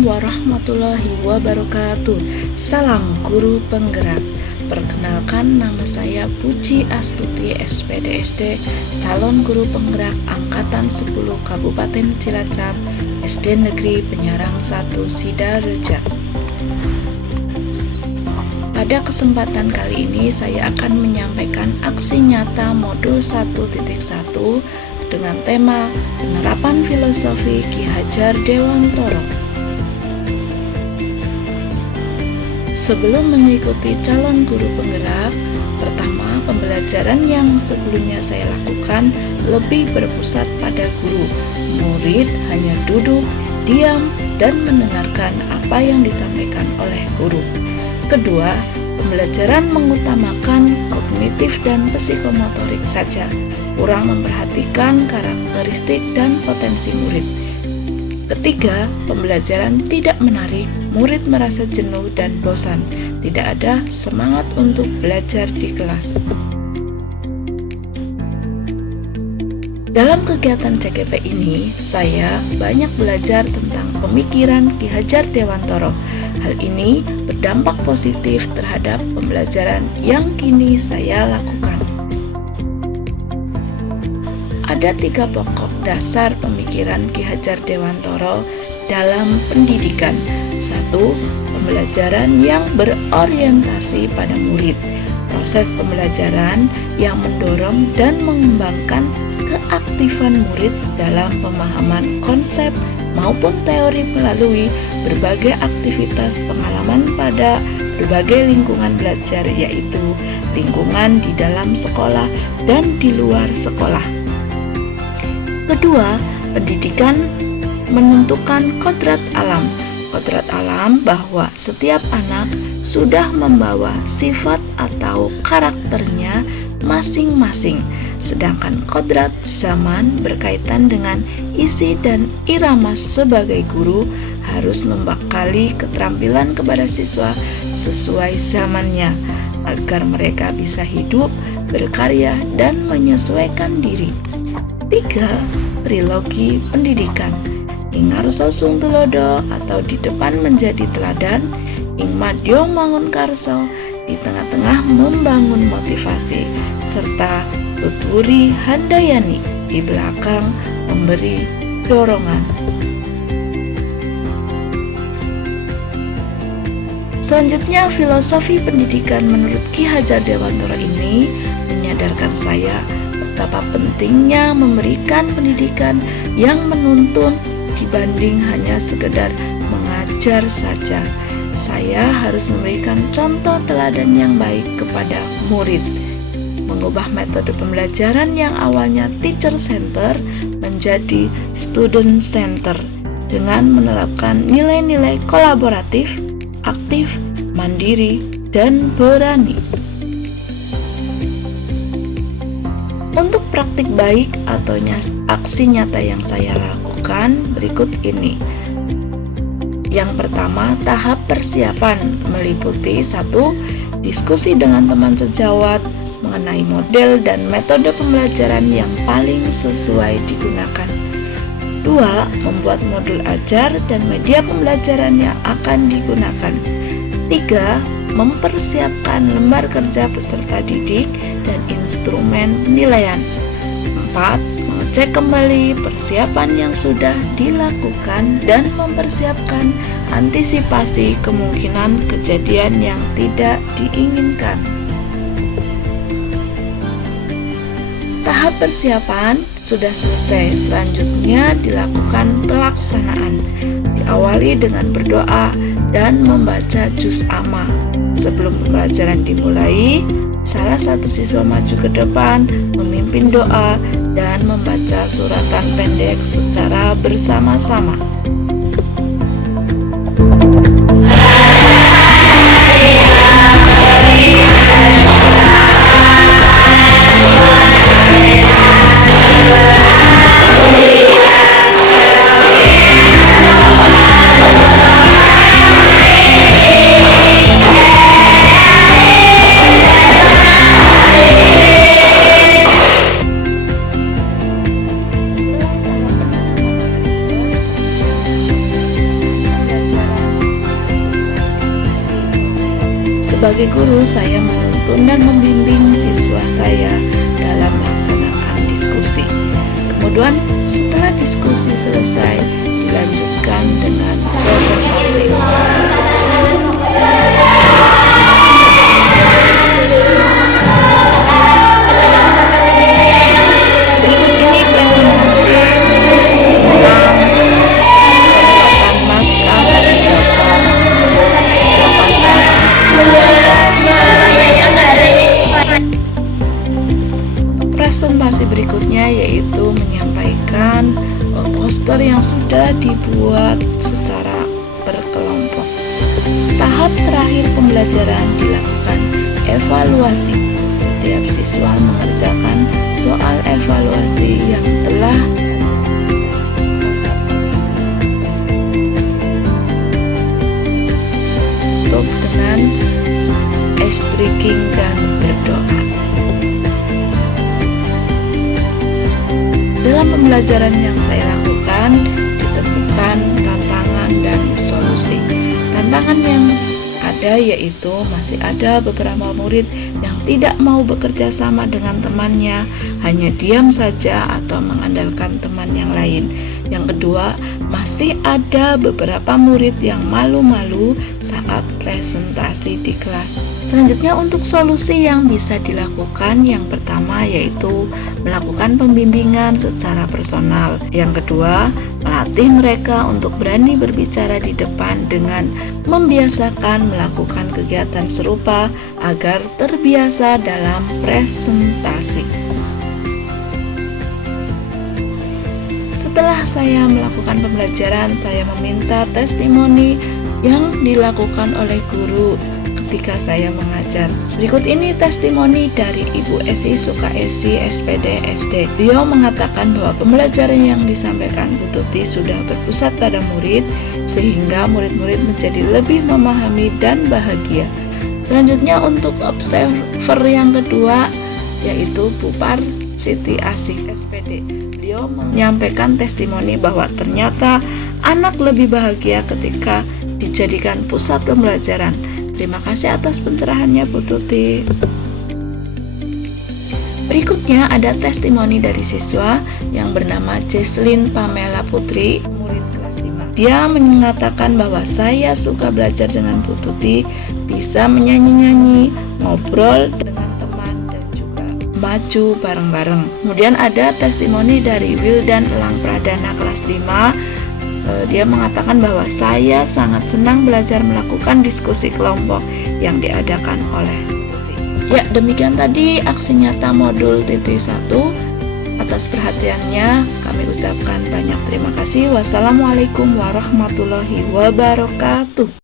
Assalamualaikum warahmatullahi wabarakatuh. Salam guru penggerak. Perkenalkan, nama saya Puji Astuti SPDSD, calon guru penggerak angkatan 10 Kabupaten Cilacap, SD Negeri Penyarang 1 Sidareja. Pada kesempatan kali ini saya akan menyampaikan aksi nyata modul 1.1 dengan tema penerapan filosofi Ki Hajar Dewantoro. Sebelum mengikuti calon guru penggerak, pertama pembelajaran yang sebelumnya saya lakukan lebih berpusat pada guru. Murid hanya duduk, diam, dan mendengarkan apa yang disampaikan oleh guru. Kedua, pembelajaran mengutamakan kognitif dan psikomotorik saja, kurang memperhatikan karakteristik dan potensi murid. Ketiga, pembelajaran tidak menarik, murid merasa jenuh dan bosan, tidak ada semangat untuk belajar di kelas. Dalam kegiatan CGP ini, saya banyak belajar tentang pemikiran Ki Hajar Dewantoro. Hal ini berdampak positif terhadap pembelajaran yang kini saya lakukan. Ada 3 pokok dasar pemikiran Ki Hajar Dewantoro dalam pendidikan. 1. Pembelajaran yang berorientasi pada murid. Proses pembelajaran yang mendorong dan mengembangkan keaktifan murid dalam pemahaman konsep maupun teori melalui berbagai aktivitas pengalaman pada berbagai lingkungan belajar, yaitu lingkungan di dalam sekolah dan di luar sekolah. Kedua, pendidikan menentukan kodrat alam. Kodrat alam bahwa setiap anak sudah membawa sifat atau karakternya masing-masing. Sedangkan kodrat zaman berkaitan dengan isi dan irama. Sebagai guru harus membekali keterampilan kepada siswa sesuai zamannya agar mereka bisa hidup, berkarya, dan menyesuaikan diri. 3. Trilogi pendidikan. Ing ngarsa sung tulodo atau di depan menjadi teladan, ing madya mangun karso di tengah-tengah membangun motivasi, serta tuturi handayani di belakang memberi dorongan. Selanjutnya, filosofi pendidikan menurut Ki Hajar Dewantoro ini menyadarkan saya betapa pentingnya memberikan pendidikan yang menuntun dibanding hanya sekedar mengajar saja. Saya harus memberikan contoh teladan yang baik kepada murid, mengubah metode pembelajaran yang awalnya teacher center menjadi student center dengan menerapkan nilai-nilai kolaboratif, aktif, mandiri, dan berani. Untuk praktik baik atau aksi nyata yang saya lakukan berikut ini. Yang pertama, tahap persiapan meliputi 1. Diskusi dengan teman sejawat mengenai model dan metode pembelajaran yang paling sesuai digunakan. 2. Membuat modul ajar dan media pembelajaran yang akan digunakan. 3. Mempersiapkan lembar kerja peserta didik dan instrumen penilaian. 4. Mengecek kembali persiapan yang sudah dilakukan dan mempersiapkan antisipasi kemungkinan kejadian yang tidak diinginkan. Tahap persiapan sudah selesai, selanjutnya dilakukan pelaksanaan. Diawali dengan berdoa dan membaca juz amma. Sebelum pembelajaran dimulai, salah satu siswa maju ke depan, memimpin doa, dan membaca suratan pendek secara bersama-sama. Sebagai guru, saya menuntun dan membimbing siswa saya dalam melaksanakan diskusi. Kemudian setelah diskusi selesai, dilanjutkan dengan presentasi. Berikut ini presentasi tentang pembuatan naskah dalam bahasa presentasi berikutnya yaitu menyampaikan poster yang sudah dibuat secara berkelompok. Tahap terakhir pembelajaran dilakukan evaluasi. Setiap siswa mengerjakan soal evaluasi yang telah tutup dengan ice breaking dan berdoa. Dalam pembelajaran yang saya lakukan, ditemukan tantangan dan solusi. Tantangan yang ada yaitu masih ada beberapa murid yang tidak mau bekerja sama dengan temannya, hanya diam saja atau mengandalkan teman yang lain. Yang kedua, masih ada beberapa murid yang malu-malu saat presentasi di kelas. Selanjutnya, untuk solusi yang bisa dilakukan, yang pertama yaitu melakukan pembimbingan secara personal. Yang kedua, melatih mereka untuk berani berbicara di depan dengan membiasakan melakukan kegiatan serupa agar terbiasa dalam presentasi. Setelah saya melakukan pembelajaran, saya meminta testimoni yang dilakukan oleh guru ketika saya mengajar. Berikut ini testimoni dari Ibu Esi Sukaesi, SPD, SD. Beliau mengatakan bahwa pembelajaran yang disampaikan Bu Tuti sudah berpusat pada murid, sehingga murid-murid menjadi lebih memahami dan bahagia. Selanjutnya, untuk observer yang kedua yaitu Bu Par Siti Asih, SPD. Beliau menyampaikan testimoni bahwa ternyata anak lebih bahagia ketika dijadikan pusat pembelajaran. Terima kasih atas pencerahannya Bu Tuti. Berikutnya ada testimoni dari siswa yang bernama Jesslyn Pamela Putri, murid kelas 5. Dia mengatakan bahwa saya suka belajar dengan Bu Tuti, bisa menyanyi-nyanyi, ngobrol dengan teman, dan juga maju bareng-bareng. Kemudian ada testimoni dari Wildan Elang Pradana kelas 5. Dia mengatakan bahwa saya sangat senang belajar melakukan diskusi kelompok yang diadakan oleh Tuti. Ya, demikian tadi aksi nyata modul TT1. Atas perhatiannya kami ucapkan banyak terima kasih. Wassalamualaikum warahmatullahi wabarakatuh.